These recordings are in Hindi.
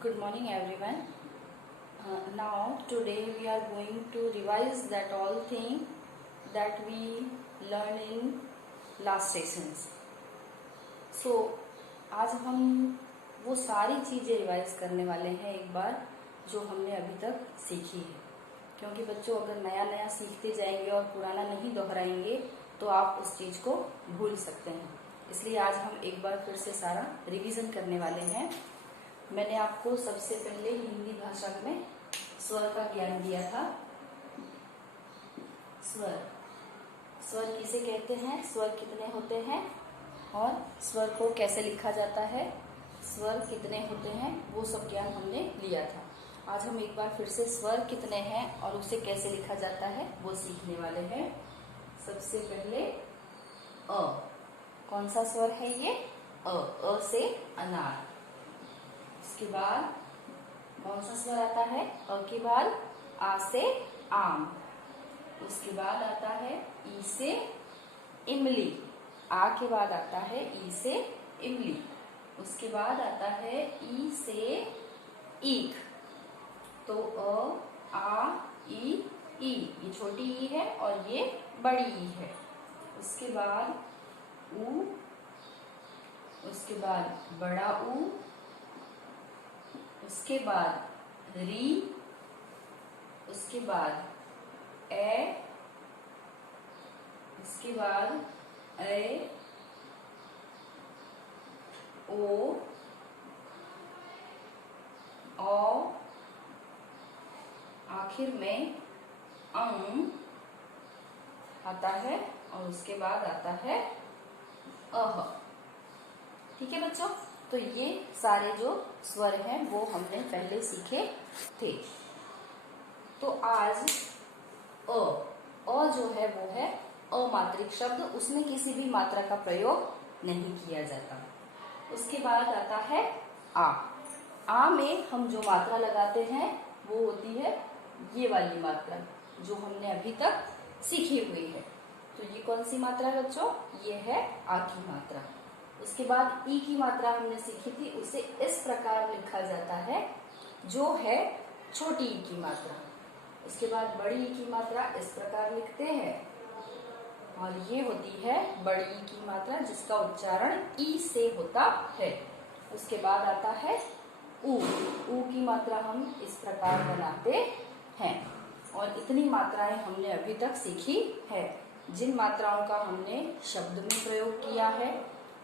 Good morning everyone. Now today we are going to revise that all thing that we learned in last sessions. So आज हम वो सारी चीज़ें रिवाइज करने वाले हैं एक बार जो हमने अभी तक सीखी है, क्योंकि बच्चों अगर नया नया सीखते जाएंगे और पुराना नहीं दोहराएंगे तो आप उस चीज़ को भूल सकते हैं। इसलिए आज हम एक बार फिर से सारा रिवीजन करने वाले हैं। मैंने आपको सबसे पहले हिंदी भाषा में स्वर का ज्ञान दिया था। स्वर किसे कहते हैं, स्वर कितने होते हैं और स्वर को कैसे लिखा जाता है, स्वर कितने होते हैं, वो सब ज्ञान हमने लिया था। आज हम एक बार फिर से स्वर कितने हैं और उसे कैसे लिखा जाता है वो सीखने वाले हैं। सबसे पहले अ, कौन सा स्वर है ये? अ से अनार। उसके बाद कौन सा स्वर आता है? अ के बाद आ से आम। उसके बाद आता है ई से इमली। आ के बाद आता है ई से इमली। उसके बाद आता है ई से ईख। तो अ आ ई, ये छोटी ई है और ये बड़ी ई है। उसके बाद ऊ, उसके बाद बड़ा ऊ, उसके बाद री, उसके बाद ए, उसके बाद ए, ओ, औ, आखिर में अंग आता है और उसके बाद आता है अह। ठीक है बच्चों, तो ये सारे जो स्वर हैं वो हमने पहले सीखे थे। तो आज अ जो है वो है अमात्रिक शब्द, उसमें किसी भी मात्रा का प्रयोग नहीं किया जाता। उसके बाद आता है आ में हम जो मात्रा लगाते हैं वो होती है ये वाली मात्रा जो हमने अभी तक सीखी हुई है। तो ये कौन सी मात्रा बच्चों? ये है आ की मात्रा। उसके बाद ई की मात्रा हमने सीखी थी, उसे इस प्रकार लिखा जाता है जो है छोटी ई की मात्रा। उसके बाद बड़ी ई की मात्रा इस प्रकार लिखते हैं और ये होती है बड़ी ई की मात्रा जिसका उच्चारण ई से होता है। उसके बाद आता है ऊ की मात्रा हम इस प्रकार बनाते हैं। और इतनी मात्राएं हमने अभी तक सीखी है। जिन मात्राओं का हमने शब्द में प्रयोग किया है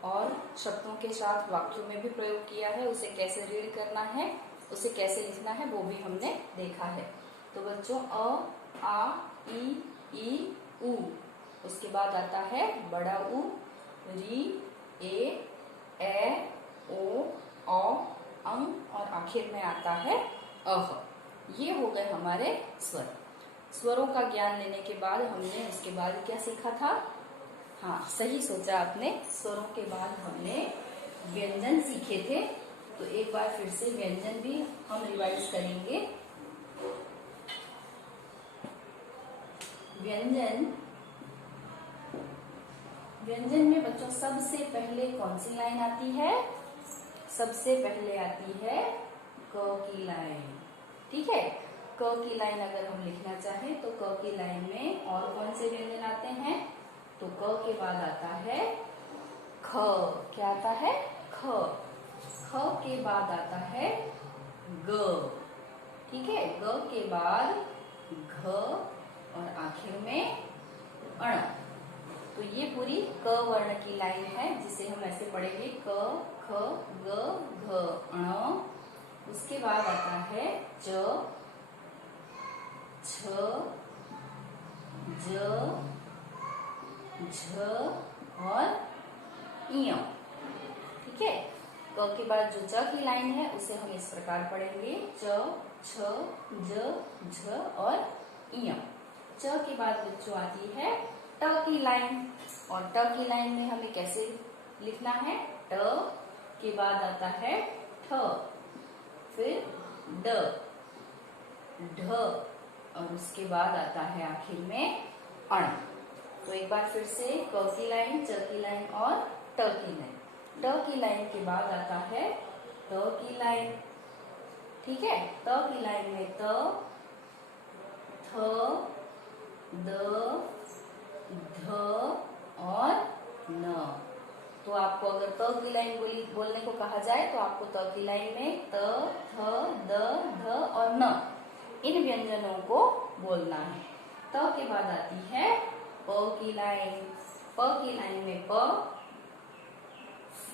और शब्दों के साथ वाक्यों में भी प्रयोग किया है, उसे कैसे रीड करना है, उसे कैसे लिखना है, वो भी हमने देखा है। तो बच्चों अ, आ, ई, ऊ। उसके बाद आता है बड़ा ऊ, री, ए, ओ, औ, अंग और आखिर में आता है अह। ये हो गए हमारे स्वर। स्वरों का ज्ञान लेने के बाद हमने उसके बाद क्या सीखा था? हाँ, सही सोचा आपने। स्वरों के बाद हमने व्यंजन सीखे थे। तो एक बार फिर से व्यंजन भी हम रिवाइज करेंगे। व्यंजन में बच्चों सबसे पहले कौन सी लाइन आती है? सबसे पहले आती है क की लाइन। ठीक है, क की लाइन अगर हम लिखना चाहें तो क की लाइन में और कौन से व्यंजन आते हैं? तो क के बाद आता है ख। क्या आता है? ख। ख के बाद आता है ग। ठीक है, ग के बाद घ और आखिर में अण। तो ये पूरी क वर्ण की लाइन है जिसे हम ऐसे पढ़ेंगे क, ख, ग, घ, अण। उसके बाद आता है च, छ, ज, झ और इय। ठीक है, क के बाद जो च की लाइन है उसे हम इस प्रकार पढ़ेंगे च, छ, ज, झ और इय। च के बाद बच्चों आती है ट की लाइन और ट की लाइन में हमें कैसे लिखना है? ट के बाद आता है ठ, फिर ड, ढ और उसके बाद आता है आखिर में अण। तो एक बार फिर से क की लाइन, च की लाइन और ट की लाइन। ट की लाइन के बाद आता है ट की लाइन, ठीक है। त की लाइन में त, थ, द, ध और न। तो आपको अगर त की लाइन बोलने को कहा जाए तो आपको त की लाइन में त, थ, द, ध और न इन व्यंजनों को बोलना है। त के बाद आती है प की लाइन। प की लाइन में प, फ,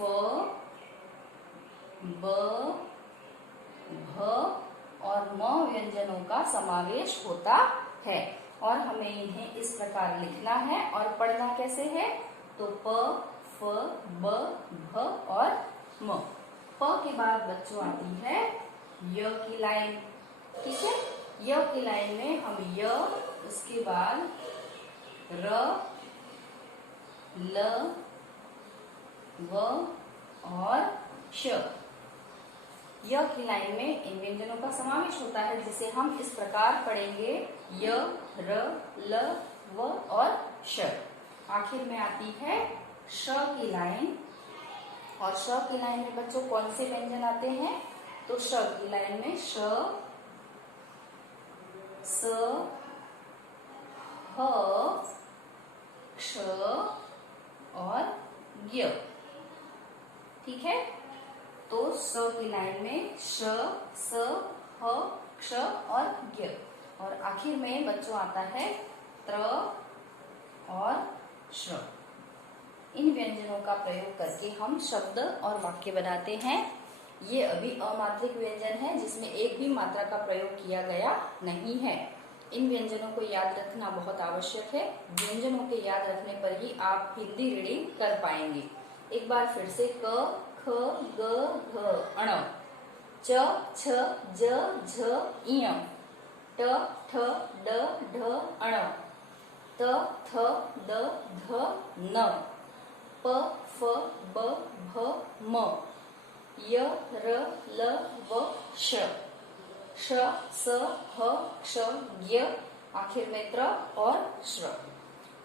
ब, भ और म व्यंजनों का समावेश होता है और हमें इन्हें इस प्रकार लिखना है। और पढ़ना कैसे है? तो प, फ, ब, भ और म। प के बाद बच्चों आती है य की लाइन। ठीक है, य की लाइन में हम य, उसके बाद र, ल, व और श। य की लाइन में इन व्यंजनों का समावेश होता है जिसे हम इस प्रकार पढ़ेंगे य, र, ल, व और श। आखिर में आती है श की लाइन। और श की लाइन में बच्चों कौन से व्यंजन आते हैं? तो श की लाइन में श, स, ह, क्ष और य। ठीक है, तो स की लाइन में श, स, ह, क्ष और य। और आखिर में बच्चों आता है त्र और श। इन व्यंजनों का प्रयोग करके हम शब्द और वाक्य बनाते हैं। ये अभी अमात्रिक व्यंजन है जिसमें एक भी मात्रा का प्रयोग किया गया नहीं है। इन व्यंजनों को याद रखना बहुत आवश्यक है। व्यंजनों के याद रखने पर ही आप हिंदी रीडिंग कर पाएंगे। एक बार फिर से क, ख, ग, घ, अण, च, छ, ज, झ, इय, ट, ठ, ड, ढ, अण, त, थ, द, ध, न, प, फ, ब, भ, म, य, र, ल, व, श, श, स, ह, क्ष, य, आखिर में त्र और श्र।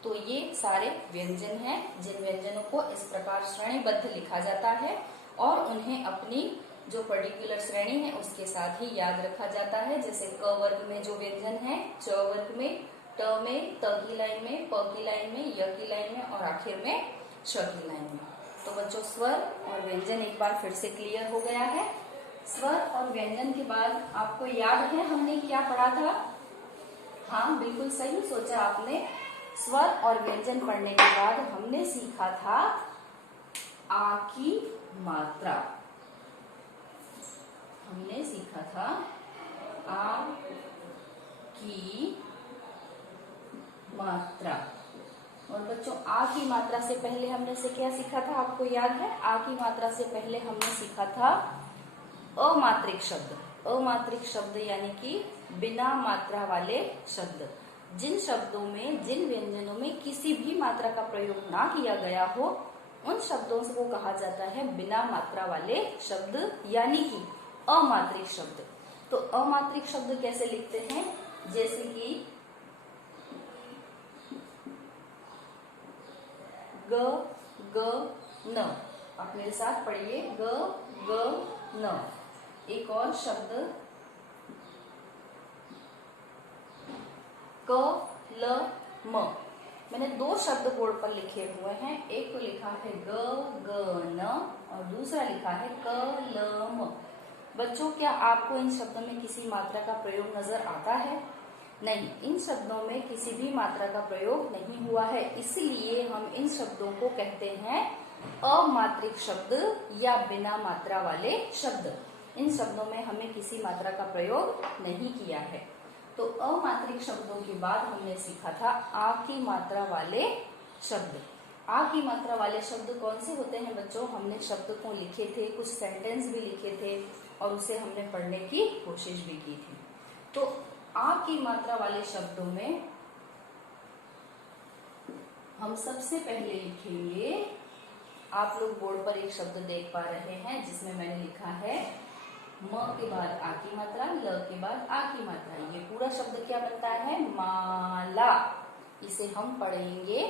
तो ये सारे व्यंजन हैं जिन व्यंजनों को इस प्रकार श्रेणीबद्ध लिखा जाता है और उन्हें अपनी जो पर्टिकुलर श्रेणी है उसके साथ ही याद रखा जाता है। जैसे क वर्ग में जो व्यंजन है, च वर्ग में, ट में, त की लाइन में, प की लाइन में, य की लाइन में और आखिर में श की लाइन में। तो बच्चों स्वर और व्यंजन एक बार फिर से क्लियर हो गया है। स्वर और व्यंजन के बाद आपको याद है हमने क्या पढ़ा था? हाँ, बिल्कुल सही सोचा आपने। स्वर और व्यंजन पढ़ने के बाद हमने सीखा था आ की मात्रा। हमने सीखा था आ की मात्रा। और बच्चों आ की मात्रा से पहले हमने से क्या सीखा था? आपको याद है? आ की मात्रा से पहले हमने सीखा था अमात्रिक शब्द। अमात्रिक शब्द यानी कि बिना मात्रा वाले शब्द। जिन शब्दों में, जिन व्यंजनों में किसी भी मात्रा का प्रयोग ना किया गया हो उन शब्दों को कहा जाता है बिना मात्रा वाले शब्द यानी कि अमात्रिक शब्द। तो अमात्रिक शब्द कैसे लिखते हैं? जैसे कि ग, ग, न। आप मेरे साथ पढ़िए ग, ग, न। एक और शब्द क, ल, म। मैंने दो शब्द बोर्ड पर लिखे हुए हैं। एक तो लिखा है ग, ग, न और दूसरा लिखा है क, ल, म। बच्चों, क्या आपको इन शब्दों में किसी मात्रा का प्रयोग नजर आता है? नहीं, इन शब्दों में किसी भी मात्रा का प्रयोग नहीं हुआ है, इसलिए हम इन शब्दों को कहते हैं अमात्रिक शब्द या बिना मात्रा वाले शब्द। इन शब्दों में हमें किसी मात्रा का प्रयोग नहीं किया है। तो अमात्रिक शब्दों के बाद हमने सीखा था आ की मात्रा वाले शब्द। आ की मात्रा वाले शब्द कौन से होते हैं बच्चों? हमने शब्द को लिखे थे, कुछ सेंटेंस भी लिखे थे और उसे हमने पढ़ने की कोशिश भी की थी। तो आ की मात्रा वाले शब्दों में हम सबसे पहले लिखेंगे, आप लोग बोर्ड पर एक शब्द देख पा रहे हैं जिसमें मैंने लिखा है म के बाद आ की मात्रा, ल के बाद आ की मात्रा। ये पूरा शब्द क्या बनता है? माला। इसे हम पढ़ेंगे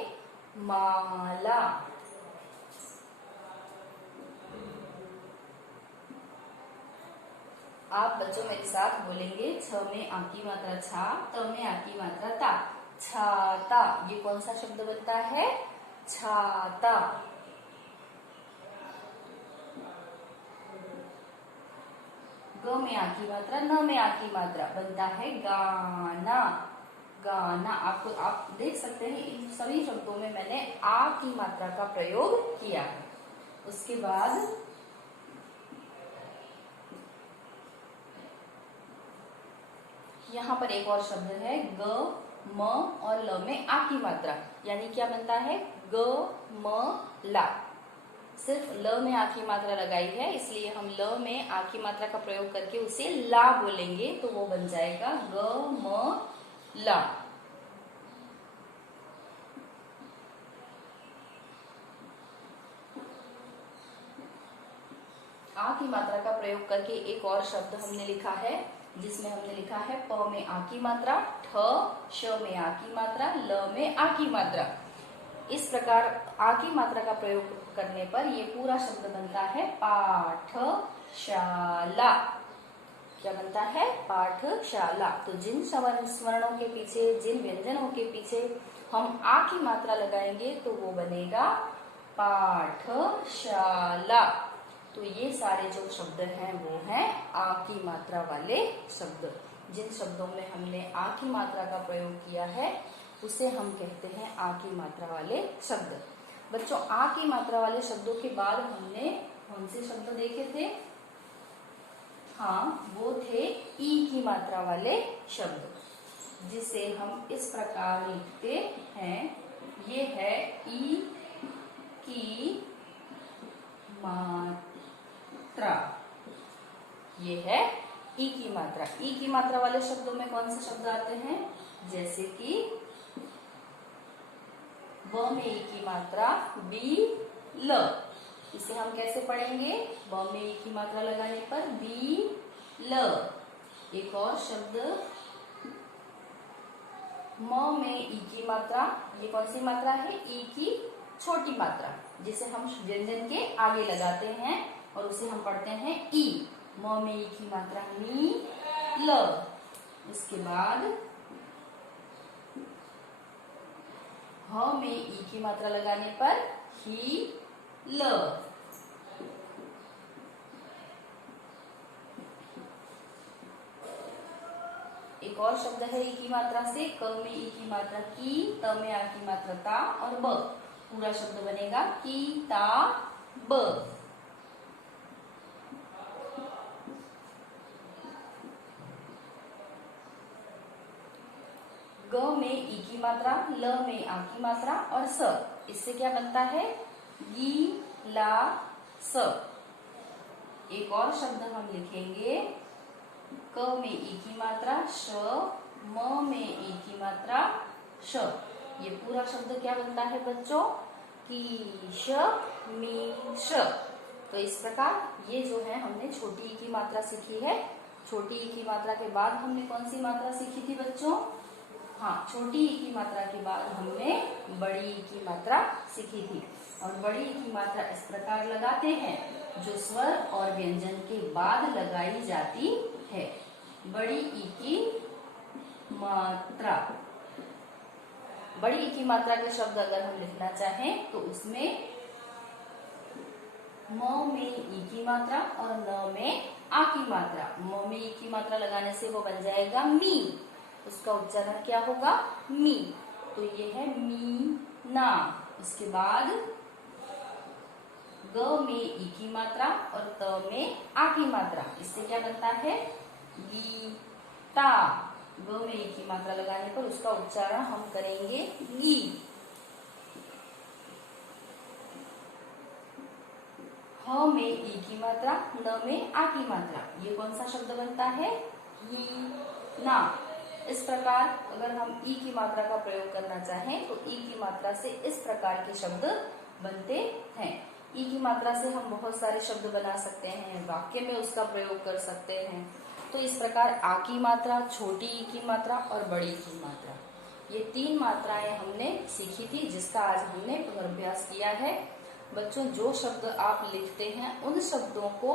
माला। आप बच्चों मेरे साथ बोलेंगे, छ में आ की मात्रा छा, त में आ की मात्रा ता, छाता। ये कौन सा शब्द बनता है? छाता। ग में आ की मात्रा, न में आ की मात्रा बनता है गाना। गाना। आप देख सकते हैं इन सभी शब्दों में मैंने आ की मात्रा का प्रयोग किया है। उसके बाद यहाँ पर एक और शब्द है ग, म और ल में आ की मात्रा, यानी क्या बनता है? ग म ला। सिर्फ ल में आ की मात्रा लगाई है, इसलिए हम ल में आ की मात्रा का प्रयोग करके उसे ला बोलेंगे, तो वो बन जाएगा ग म ला। आ की मात्रा का प्रयोग करके एक और शब्द हमने लिखा है, जिसमें हमने लिखा है प में आ की मात्रा, ठ, श में आ की मात्रा, ल में आ की मात्रा। इस प्रकार आ की मात्रा का प्रयोग करने पर ये पूरा शब्द बनता है पाठशाला। क्या बनता है? पाठशाला। तो जिन स्वर्णों के पीछे, जिन व्यंजनों के पीछे हम आ की मात्रा लगाएंगे तो वो बनेगा पाठशाला। तो ये सारे जो शब्द हैं वो हैं आ की मात्रा वाले शब्द। जिन शब्दों में हमने आ की मात्रा का प्रयोग किया है उसे हम कहते हैं आ की मात्रा वाले शब्द। बच्चों, आ की मात्रा वाले शब्दों के बाद हमने कौन से शब्द देखे थे? हाँ, वो थे ई की मात्रा वाले शब्द, जिसे हम इस प्रकार लिखते हैं। ये है ई की मात्रा। ये है ई की मात्रा। ई की मात्रा वाले शब्दों में कौन से शब्द आते हैं? जैसे कि ब में ई की मात्रा, बी ल। इसे हम कैसे पढ़ेंगे? ब में ई की मात्रा लगाने पर बी ल। एक और शब्द म में ई की मात्रा, ये कौन सी मात्रा है? ई की छोटी मात्रा, जिसे हम व्यंजन के आगे लगाते हैं और उसे हम पढ़ते हैं ई। म में ई की मात्रा मी ल। इसके बाद ह में ई की मात्रा लगाने पर ही ल। एक और शब्द है ई की मात्रा से, क में ई की मात्रा की, त में आ की मात्रा ता और ब। पूरा शब्द बनेगा की ता ब। ग में ई की मात्रा, ल में आ की मात्रा और स। इससे क्या बनता है? गी ला स। एक और शब्द हम लिखेंगे, क में ई की मात्रा, श, म में ई की मात्रा, श। ये पूरा शब्द क्या बनता है बच्चों? कीश मीश। तो इस प्रकार ये जो है हमने छोटी ई की मात्रा सीखी है। छोटी ई की मात्रा के बाद हमने कौन सी मात्रा सीखी थी बच्चों? हाँ, छोटी ई की मात्रा के बाद हमने बड़ी ई की मात्रा सीखी थी। और बड़ी ई की मात्रा इस प्रकार लगाते हैं, जो स्वर और व्यंजन के बाद लगाई जाती है। बड़ी ई की मात्रा। बड़ी ई की मात्रा के शब्द अगर हम लिखना चाहें तो उसमें म में ई की मात्रा और न में आ की मात्रा। म में ई की मात्रा लगाने से वो बन जाएगा मी। उसका उच्चारण क्या होगा? मी। तो ये है मी ना। इसके बाद ग में ई की मात्रा और त में आ की मात्रा। इससे क्या बनता है? गीता। ग में ई की मात्रा लगाने पर उसका उच्चारण हम करेंगे गी। ह में ई की मात्रा, न में आ की मात्रा। ये कौन सा शब्द बनता है? ही ना। इस प्रकार अगर हम ई की मात्रा का प्रयोग करना चाहें तो ई की मात्रा से इस प्रकार के शब्द बनते हैं। ई की मात्रा से हम बहुत सारे शब्द बना सकते हैं, वाक्य में उसका प्रयोग कर सकते हैं। तो इस प्रकार आ की मात्रा, छोटी ई की मात्रा और बड़ी ई की मात्रा, ये 3 मात्राएं हमने सीखी थी, जिसका आज हमने पुनर्भ्यास किया है। बच्चों, जो शब्द आप लिखते हैं उन शब्दों को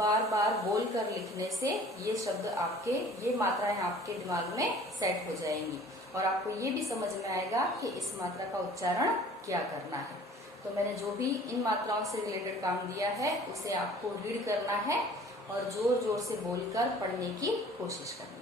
बार बार बोल कर लिखने से ये शब्द आपके, ये मात्राएं आपके दिमाग में सेट हो जाएंगी और आपको ये भी समझ में आएगा कि इस मात्रा का उच्चारण क्या करना है। तो मैंने जो भी इन मात्राओं से रिलेटेड काम दिया है उसे आपको रीड करना है और जोर जोर से बोलकर पढ़ने की कोशिश करनी है।